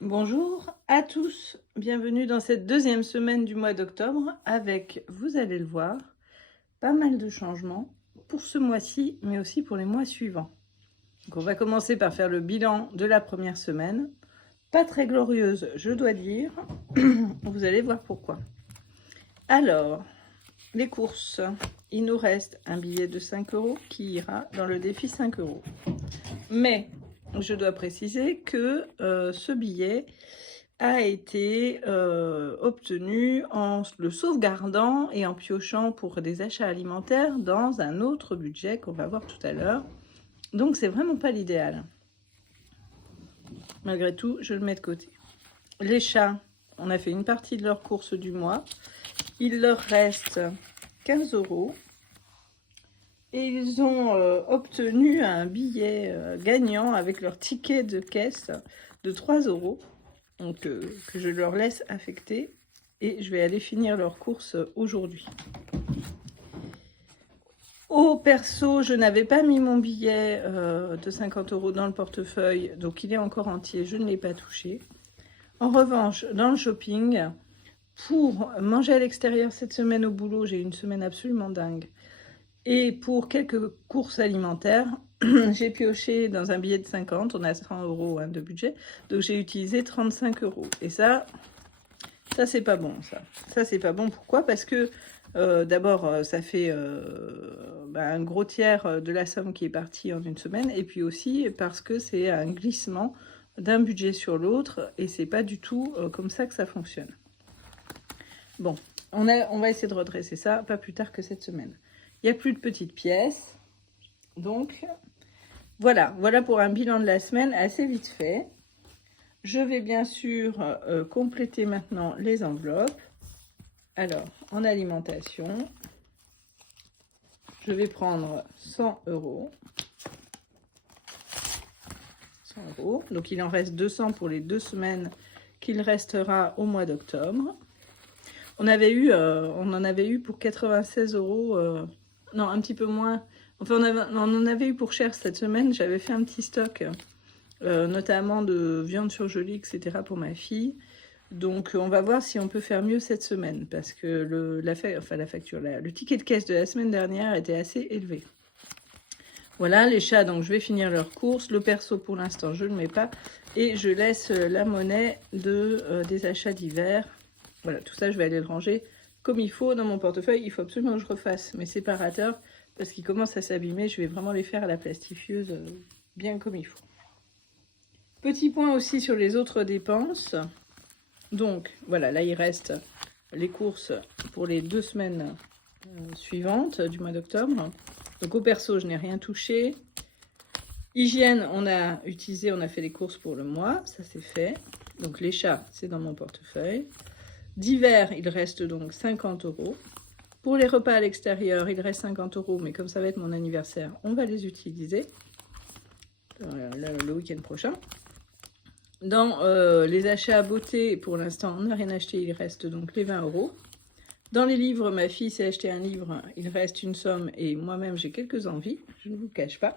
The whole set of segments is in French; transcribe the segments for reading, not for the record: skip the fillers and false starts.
Bonjour à tous, bienvenue dans cette deuxième semaine du mois d'octobre avec, vous allez le voir, pas mal de changements pour ce mois-ci, mais aussi pour les mois suivants. Donc on va commencer par faire le bilan de la première semaine. Pas très glorieuse, je dois dire. Vous allez voir pourquoi. Alors, les courses. Il nous reste un billet de 5 € qui ira dans le défi 5 €. Mais je dois préciser que ce billet a été obtenu en le sauvegardant et en piochant pour des achats alimentaires dans un autre budget qu'on va voir tout à l'heure. Donc c'est vraiment pas l'idéal. Malgré tout, je le mets de côté. Les chats, on a fait une partie de leur course du mois. Il leur reste 15 €. Et ils ont obtenu un billet gagnant avec leur ticket de caisse de 3 €. Donc, que je leur laisse affecter. Et je vais aller finir leur course aujourd'hui. Au perso, je n'avais pas mis mon billet de 50 € dans le portefeuille. Donc, il est encore entier. Je ne l'ai pas touché. En revanche, dans le shopping, pour manger à l'extérieur cette semaine au boulot, j'ai une semaine absolument dingue. Et pour quelques courses alimentaires, j'ai pioché dans un billet de 50, on a 100 € de budget, donc j'ai utilisé 35 €. Et ça c'est pas bon, ça. Ça c'est pas bon, pourquoi? Parce que d'abord, ça fait un gros tiers de la somme qui est partie en une semaine, et puis aussi parce que c'est un glissement d'un budget sur l'autre, et c'est pas du tout comme ça que ça fonctionne. Bon, on va essayer de redresser ça, pas plus tard que cette semaine. Il n'y a plus de petites pièces. Donc, voilà pour un bilan de la semaine assez vite fait. Je vais bien sûr compléter maintenant les enveloppes. Alors, en alimentation, je vais prendre 100 €. 100 €. Donc, il en reste 200 pour les 2 semaines qu'il restera au mois d'octobre. On en avait eu pour 96 €. Non, un petit peu moins. Enfin, on en avait eu pour cher cette semaine. J'avais fait un petit stock, notamment de viande surgelée, etc. pour ma fille. Donc, on va voir si on peut faire mieux cette semaine. Parce que le ticket de caisse de la semaine dernière était assez élevé. Voilà, les chats, donc je vais finir leur course. Le perso, pour l'instant, je ne le mets pas. Et je laisse la monnaie des achats d'hiver. Voilà, tout ça, je vais aller le ranger comme il faut dans mon portefeuille. Il faut absolument que je refasse mes séparateurs parce qu'ils commencent à s'abîmer. Je vais vraiment les faire à la plastifieuse bien comme il faut. Petit point aussi sur les autres dépenses. Donc, voilà, là, il reste les courses pour les 2 semaines suivantes du mois d'octobre. Donc, au perso, je n'ai rien touché. Hygiène, on a fait les courses pour le mois. Ça, c'est fait. Donc, les chats, c'est dans mon portefeuille. D'hiver, il reste donc 50 €. Pour les repas à l'extérieur, il reste 50 €, mais comme ça va être mon anniversaire, on va les utiliser le week-end prochain. Dans les achats à beauté, pour l'instant, on n'a rien acheté, il reste donc les 20 €. Dans les livres, ma fille s'est acheté un livre, il reste une somme, et moi-même, j'ai quelques envies, je ne vous cache pas.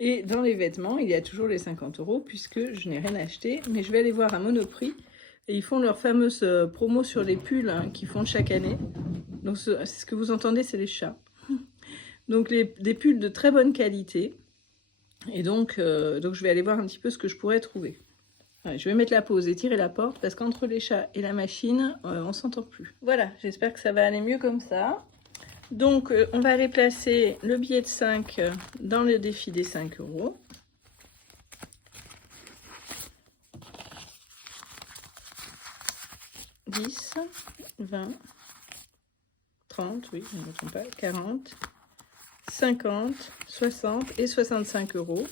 Et dans les vêtements, il y a toujours les 50 €, puisque je n'ai rien acheté, mais je vais aller voir à Monoprix. Et ils font leur fameuse promo sur les pulls qu'ils font chaque année. Donc, c'est ce que vous entendez, c'est les chats. Donc, des pulls de très bonne qualité. Et donc, je vais aller voir un petit peu ce que je pourrais trouver. Ouais, je vais mettre la pause et tirer la porte parce qu'entre les chats et la machine, on s'entend plus. Voilà, j'espère que ça va aller mieux comme ça. Donc, on va aller placer le billet de 5 dans le défi des 5 €. 10, 20, 30, oui, je ne me trompe pas, 40, 50, 60 et 65 €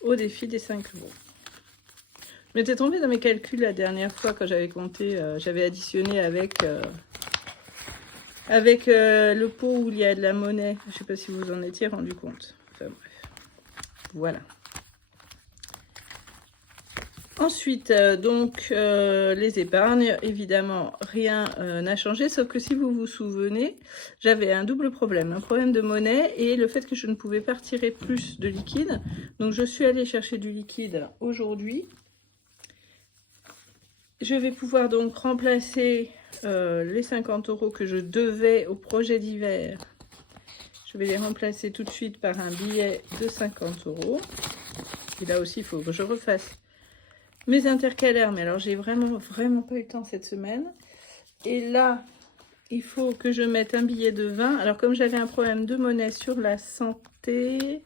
au défi des 5 €. Je m'étais trompée dans mes calculs la dernière fois quand j'avais compté, j'avais additionné avec le pot où il y a de la monnaie. Je ne sais pas si vous en étiez rendu compte. Enfin bref, voilà. Ensuite, les épargnes, évidemment, rien n'a changé, sauf que si vous vous souvenez, j'avais un double problème, un problème de monnaie et le fait que je ne pouvais pas retirer plus de liquide. Donc, je suis allée chercher du liquide aujourd'hui. je vais pouvoir donc remplacer les 50 € que je devais au projet d'hiver. Je vais les remplacer tout de suite par un billet de 50 €. Et là aussi, il faut que je refasse mes intercalaires. Mais alors, j'ai vraiment pas eu le temps cette semaine. Et là, il faut que je mette un billet de 20. Alors, comme j'avais un problème de monnaie sur la santé,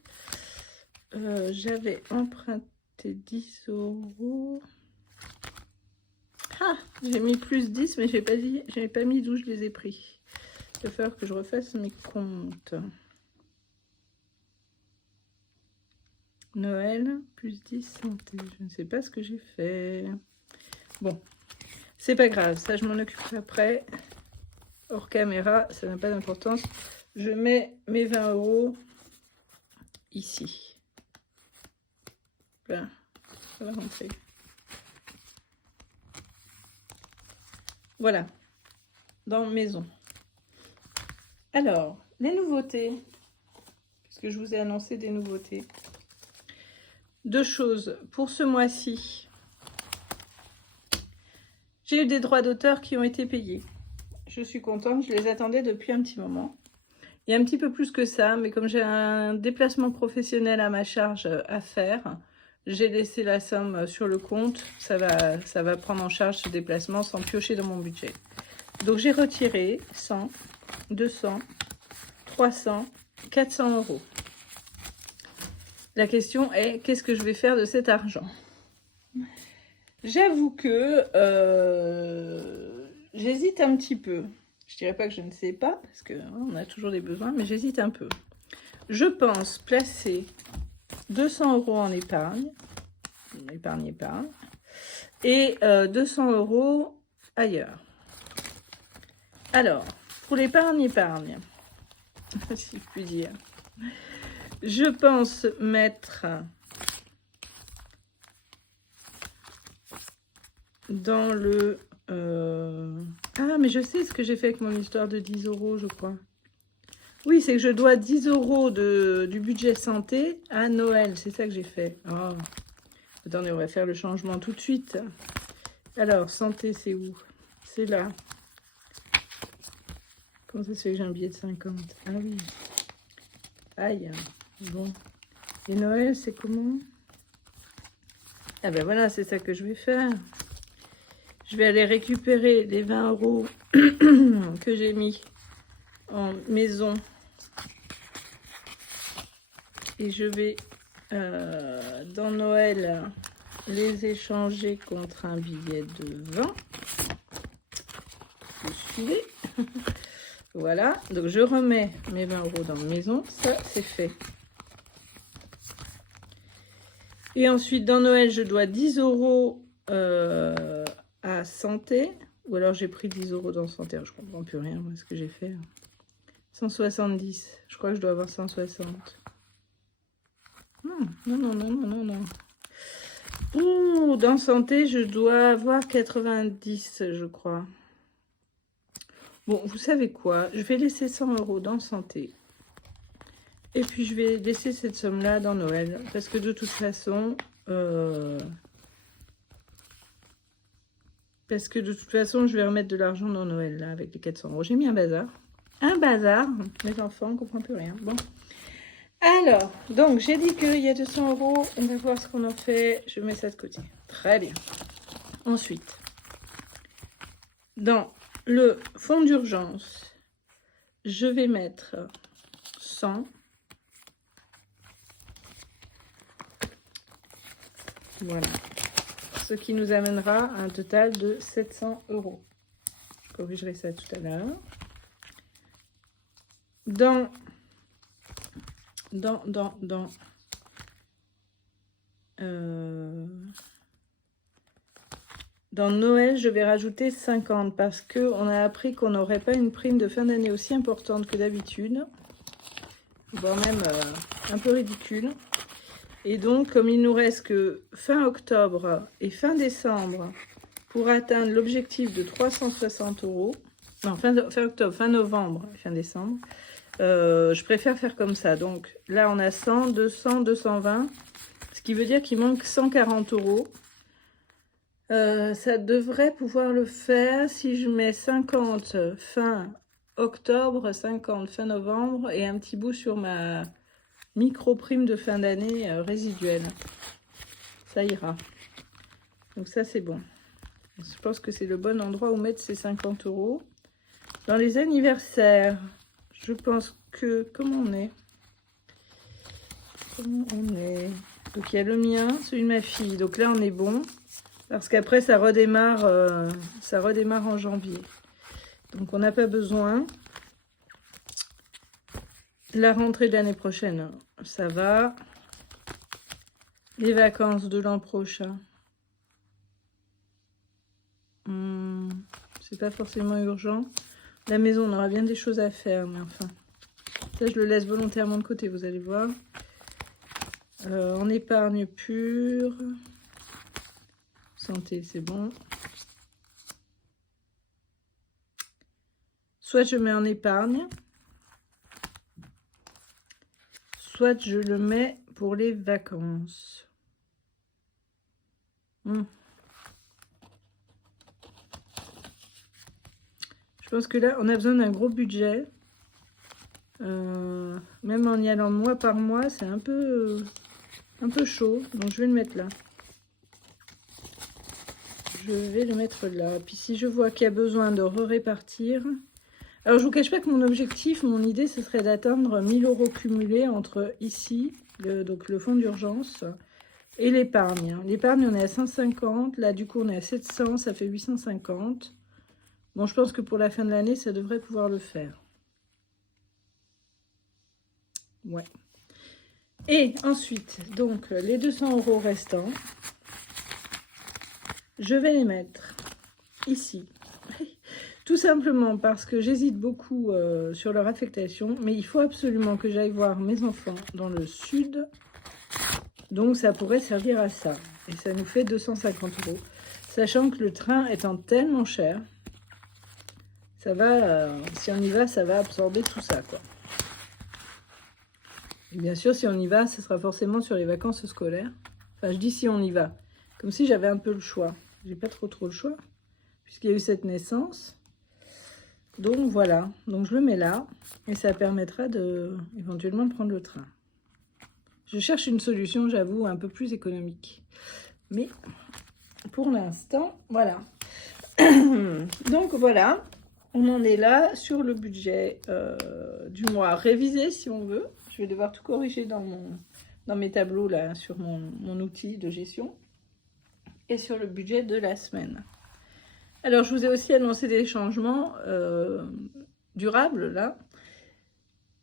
j'avais emprunté 10 €. Ah, j'ai mis plus 10, mais j'avais pas mis d'où je les ai pris. Il va falloir que je refasse mes comptes. Noël, plus 10 santé. Je ne sais pas ce que j'ai fait. Bon, c'est pas grave. Ça, je m'en occuperai après. Hors caméra, ça n'a pas d'importance. Je mets mes 20 € ici. Là, ça va rentrer. Voilà, dans maison. Alors, les nouveautés, puisque je vous ai annoncé des nouveautés. Deux choses pour ce mois-ci. J'ai eu des droits d'auteur qui ont été payés. Je suis contente, je les attendais depuis un petit moment. Il y a un petit peu plus que ça, mais comme j'ai un déplacement professionnel à ma charge à faire, j'ai laissé la somme sur le compte. Ça va prendre en charge ce déplacement sans piocher dans mon budget. Donc j'ai retiré 100, 200, 300, 400 €. La question est, qu'est-ce que je vais faire de cet argent? J'avoue que j'hésite un petit peu. Je dirais pas que je ne sais pas, parce qu'on a toujours des besoins, mais j'hésite un peu. Je pense placer 200 € en épargne, et 200 € ailleurs. Alors, pour l'épargne, si je puis dire, je pense mettre dans le... Ah, mais je sais ce que j'ai fait avec mon histoire de 10 €, je crois. Oui, c'est que je dois 10 € du budget santé à Noël. C'est ça que j'ai fait. Oh. Attendez, on va faire le changement tout de suite. Alors, santé, c'est où? C'est là. Comment ça se fait que j'ai un billet de 50? Ah oui. Aïe. Bon. Et Noël, c'est comment? Ah ben voilà, c'est ça que je vais faire. Je vais aller récupérer les 20 € que j'ai mis en maison. Et je vais, dans Noël, les échanger contre un billet de 20. Vous suivez? Voilà. Donc, je remets mes 20 € dans maison. Ça, c'est fait. Et ensuite, dans Noël, je dois 10 € à santé. Ou alors, j'ai pris 10 € dans santé. Je comprends plus rien, moi, ce que j'ai fait. 170. Je crois que je dois avoir 160. Non. Ouh, dans santé, je dois avoir 90, je crois. Bon, vous savez quoi? Je vais laisser 100 € dans santé. Et puis, je vais laisser cette somme-là dans Noël. Parce que de toute façon... je vais remettre de l'argent dans Noël, là, avec les 400 €. J'ai mis un bazar. Un bazar. Les enfants, on ne comprend plus rien. Bon. Alors, donc, j'ai dit qu'il y a 200 €. On va voir ce qu'on en fait. Je mets ça de côté. Très bien. Ensuite, dans le fonds d'urgence, je vais mettre 100. Voilà. Ce qui nous amènera à un total de 700 €. Je corrigerai ça tout à l'heure. Dans Noël, je vais rajouter 50 parce qu'on a appris qu'on n'aurait pas une prime de fin d'année aussi importante que d'habitude, voire même un peu ridicule. Et donc, comme il nous reste que fin octobre et fin décembre pour atteindre l'objectif de 360 €, non, fin octobre, fin novembre et fin décembre, je préfère faire comme ça. Donc là, on a 100, 200, 220, ce qui veut dire qu'il manque 140 €. Ça devrait pouvoir le faire si je mets 50 fin octobre, 50 fin novembre et un petit bout sur ma micro-prime de fin d'année résiduelle. Ça ira. Donc ça, c'est bon. Je pense que c'est le bon endroit où mettre ces 50 €. Dans les anniversaires, je pense que... Comment on est? Donc il y a le mien, celui de ma fille. Donc là, on est bon. Parce qu'après, ça redémarre en janvier. Donc on n'a pas besoin. La rentrée de l'année prochaine, ça va. Les vacances de l'an prochain. C'est pas forcément urgent. La maison, on aura bien des choses à faire, mais enfin. Ça, je le laisse volontairement de côté, vous allez voir. En épargne pure. Santé, c'est bon. Soit je mets en épargne, soit je le mets pour les vacances. Je pense que là, on a besoin d'un gros budget. Même en y allant mois par mois, c'est un peu chaud. Donc, je vais le mettre là. Je vais le mettre là. Puis, si je vois qu'il y a besoin de répartir... Alors, je vous cache pas que mon objectif, mon idée, ce serait d'atteindre 1 000 € cumulés entre ici, donc le fonds d'urgence, et l'épargne. L'épargne, on est à 150. Là, du coup, on est à 700. Ça fait 850. Bon, je pense que pour la fin de l'année, ça devrait pouvoir le faire. Ouais. Et ensuite, donc, les 200 € restants, je vais les mettre ici. Tout simplement parce que j'hésite beaucoup sur leur affectation, mais il faut absolument que j'aille voir mes enfants dans le sud. Donc, ça pourrait servir à ça. Et ça nous fait 250 €. Sachant que le train étant tellement cher, ça va, si on y va, ça va absorber tout ça, quoi. Et bien sûr, si on y va, ce sera forcément sur les vacances scolaires. Enfin, je dis si on y va. Comme si j'avais un peu le choix. J'ai pas trop le choix, puisqu'il y a eu cette naissance. Donc voilà, donc je le mets là et ça permettra de éventuellement prendre le train. Je cherche une solution, j'avoue, un peu plus économique. Mais pour l'instant, voilà. Donc voilà, on en est là sur le budget du mois révisé si on veut. Je vais devoir tout corriger dans mes tableaux là sur mon outil de gestion et sur le budget de la semaine. Alors, je vous ai aussi annoncé des changements durables, là,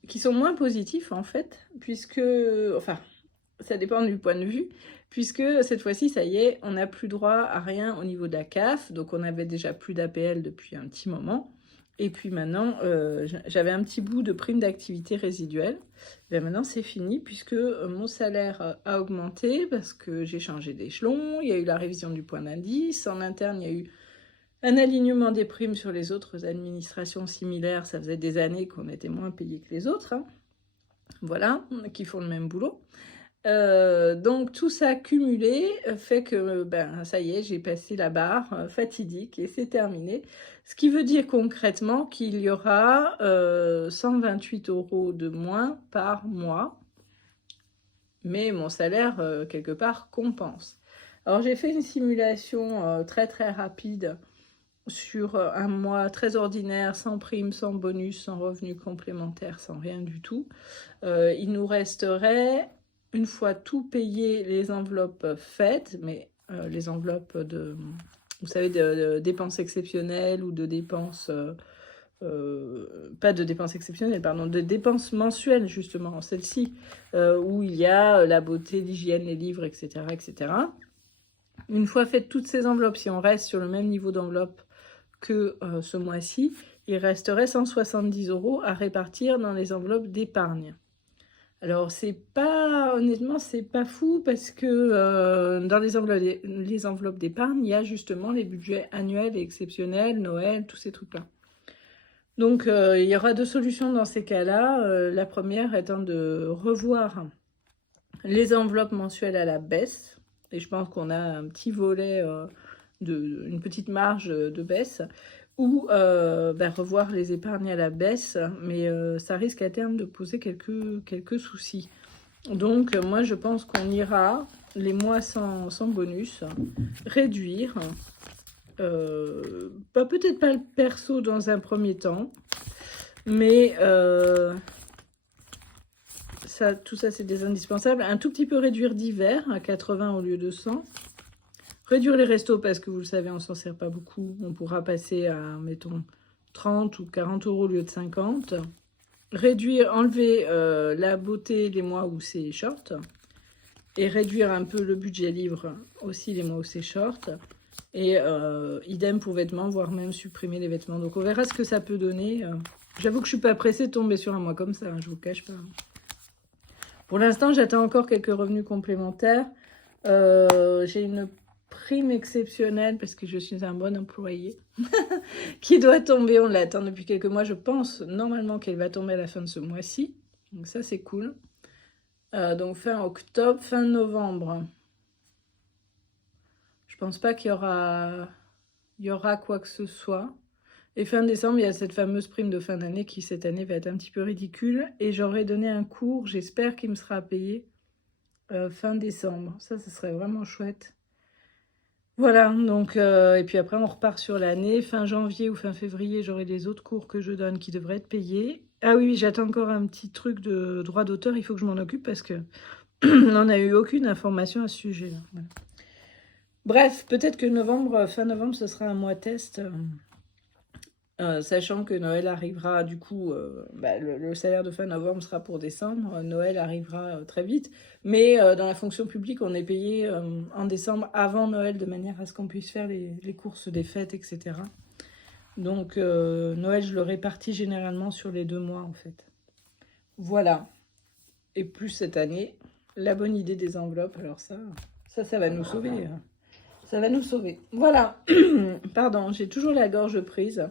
qui sont moins positifs, en fait, puisque, enfin, ça dépend du point de vue, puisque cette fois-ci, ça y est, on n'a plus droit à rien au niveau de la CAF, donc on avait déjà plus d'APL depuis un petit moment, et puis maintenant, j'avais un petit bout de prime d'activité résiduelle. Et maintenant, c'est fini, puisque mon salaire a augmenté, parce que j'ai changé d'échelon, il y a eu la révision du point d'indice, en interne, il y a eu un alignement des primes sur les autres administrations similaires. Ça faisait des années qu'on était moins payés que les autres. Hein. Voilà, qui font le même boulot. Donc tout ça cumulé fait que ça y est, j'ai passé la barre fatidique et c'est terminé. Ce qui veut dire concrètement qu'il y aura 128 € de moins par mois. Mais mon salaire, quelque part, compense. Alors j'ai fait une simulation très rapide sur un mois très ordinaire, sans prime, sans bonus, sans revenu complémentaire, sans rien du tout. Il nous resterait, une fois tout payé, les enveloppes faites, mais les enveloppes de, vous savez, de dépenses exceptionnelles ou de dépenses, pas de dépenses exceptionnelles, pardon, de dépenses mensuelles, justement, celle-ci, où il y a la beauté, l'hygiène, les livres, etc., etc. Une fois faites toutes ces enveloppes, si on reste sur le même niveau d'enveloppe que ce mois-ci, il resterait 170 € à répartir dans les enveloppes d'épargne. Alors, honnêtement, c'est pas fou parce que dans les enveloppes d'épargne, il y a justement les budgets annuels et exceptionnels, Noël, tous ces trucs-là. Donc, il y aura deux solutions dans ces cas-là. La première étant de revoir les enveloppes mensuelles à la baisse. Et je pense qu'on a un petit volet une petite marge de baisse, ou revoir les épargnes à la baisse, mais ça risque à terme de poser quelques soucis. Donc moi je pense qu'on ira les mois sans bonus, réduire, peut-être pas le perso dans un premier temps, mais tout ça c'est des indispensables. Un tout petit peu réduire d'hiver à 80 au lieu de 100. Réduire les restos parce que vous le savez, on s'en sert pas beaucoup. On pourra passer à, mettons, 30 ou 40 euros au lieu de 50. Réduire, enlever la beauté les mois où c'est short. Et réduire un peu le budget livre aussi les mois où c'est short. Et idem pour vêtements, voire même supprimer les vêtements. Donc on verra ce que ça peut donner. J'avoue que je suis pas pressée de tomber sur un mois comme ça, hein, je vous cache pas. Pour l'instant, j'attends encore quelques revenus complémentaires. J'ai une prime exceptionnelle parce que je suis un bon employé qui doit tomber. On l'attend depuis quelques mois. Je pense normalement qu'elle va tomber à la fin de ce mois-ci. Donc ça, c'est cool. Donc fin octobre, fin novembre. Je pense pas qu'il y aura quoi que ce soit. Et fin décembre, il y a cette fameuse prime de fin d'année qui, cette année, va être un petit peu ridicule. Et j'aurai donné un cours, j'espère qu'il me sera payé fin décembre. Ça serait vraiment chouette. Voilà, donc, et puis après, on repart sur l'année. Fin janvier ou fin février, j'aurai les autres cours que je donne qui devraient être payés. Ah oui, j'attends encore un petit truc de droit d'auteur. Il faut que je m'en occupe parce que on n'en a eu aucune information à ce sujet. Voilà. Bref, peut-être que fin novembre, ce sera un mois test. Sachant que Noël arrivera, du coup, le salaire de fin novembre sera pour décembre, Noël arrivera très vite, mais dans la fonction publique, on est payé en décembre avant Noël, de manière à ce qu'on puisse faire les courses des fêtes, etc. Donc Noël, je le répartis généralement sur les 2 mois, en fait. Voilà. Et plus cette année, la bonne idée des enveloppes, alors ça va nous sauver. Ça va nous sauver. Voilà. Pardon, j'ai toujours la gorge prise.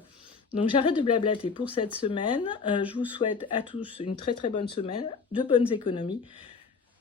Donc j'arrête de blablater pour cette semaine. Je vous souhaite à tous une très très bonne semaine, de bonnes économies.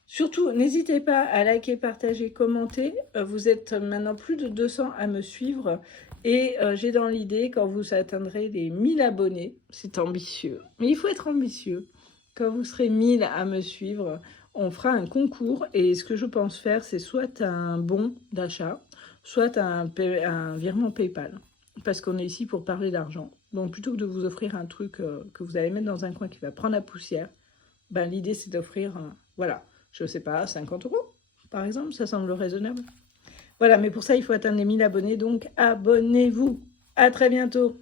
Surtout, n'hésitez pas à liker, partager, commenter. Vous êtes maintenant plus de 200 à me suivre. Et j'ai dans l'idée, quand vous atteindrez les 1000 abonnés, c'est ambitieux, mais il faut être ambitieux. Quand vous serez 1000 à me suivre, on fera un concours. Et ce que je pense faire, c'est soit un bon d'achat, soit un virement PayPal. Parce qu'on est ici pour parler d'argent. Donc, plutôt que de vous offrir un truc que vous allez mettre dans un coin qui va prendre la poussière, l'idée, c'est d'offrir, voilà, je ne sais pas, 50 euros, par exemple. Ça semble raisonnable. Voilà, mais pour ça, il faut atteindre les 1000 abonnés. Donc, abonnez-vous. À très bientôt.